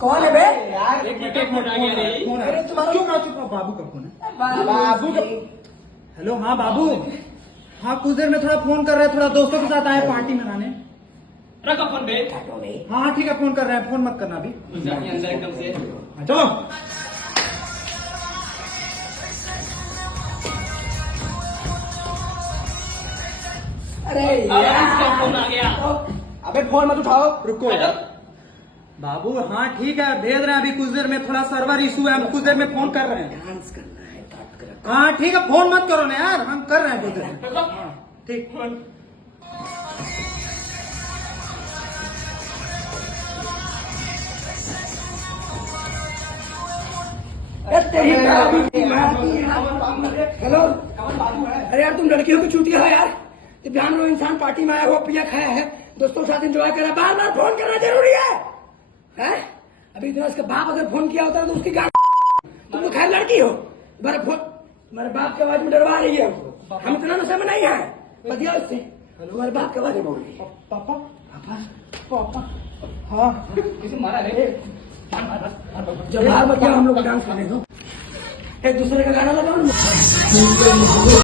कौन है बे? यार एक मिनट आ गया रे। कौन है? चुप बाबू का फोन है। बाबू का हेलो, हाँ बाबू। हाँ कुछ देर में थोड़ा फोन कर रहे हैं, थोड़ा दोस्तों के साथ आए पार्टी मनाने। रखो फोन बे। हाँ ठीक है, फोन कर रहे हैं, फोन मत करना अभी। अंदर एकदम से हाँ, चलो। अरे इसका फोन आ गया। अबे फोन मत उठाओ, रुको यार बाबू। हाँ ठीक है, भेज रहे हैं अभी कुछ देर में, थोड़ा सर्वर इशू है, हम कुछ देर में फोन कर रहे हैं। डांस करना है, काट कर। हाँ ठीक है, फोन मत करो ना यार, हम कर रहे हैं कुछ देर में। हाँ, ठीक। तेरी भाभी की हेलो। अरे यार तुम लड़कियों की चूतिया हो यार। ध्यान लो, इंसान पार्टी में आया हुआ, पिया खाया है, दोस्तों के साथ एंजॉय कर रहा है, बार बार फोन करना जरूरी है? अभी इतना इसका बाप अगर फोन किया होता तो उसकी गाड़ी। तुम तो खैर लड़की हो, तुम्हारा फोन तुम्हारे बाप की आवाज में डरवा रही है हमको। हम इतना नशा में नहीं है। बतिया उससे, तुम्हारे बाप की आवाज में बोल रही है। पापा पापा पापा। हाँ मारा रे। जब बाहर बतिया हम लोग डांस करने दो, एक दूसरे का गाना लगाओ।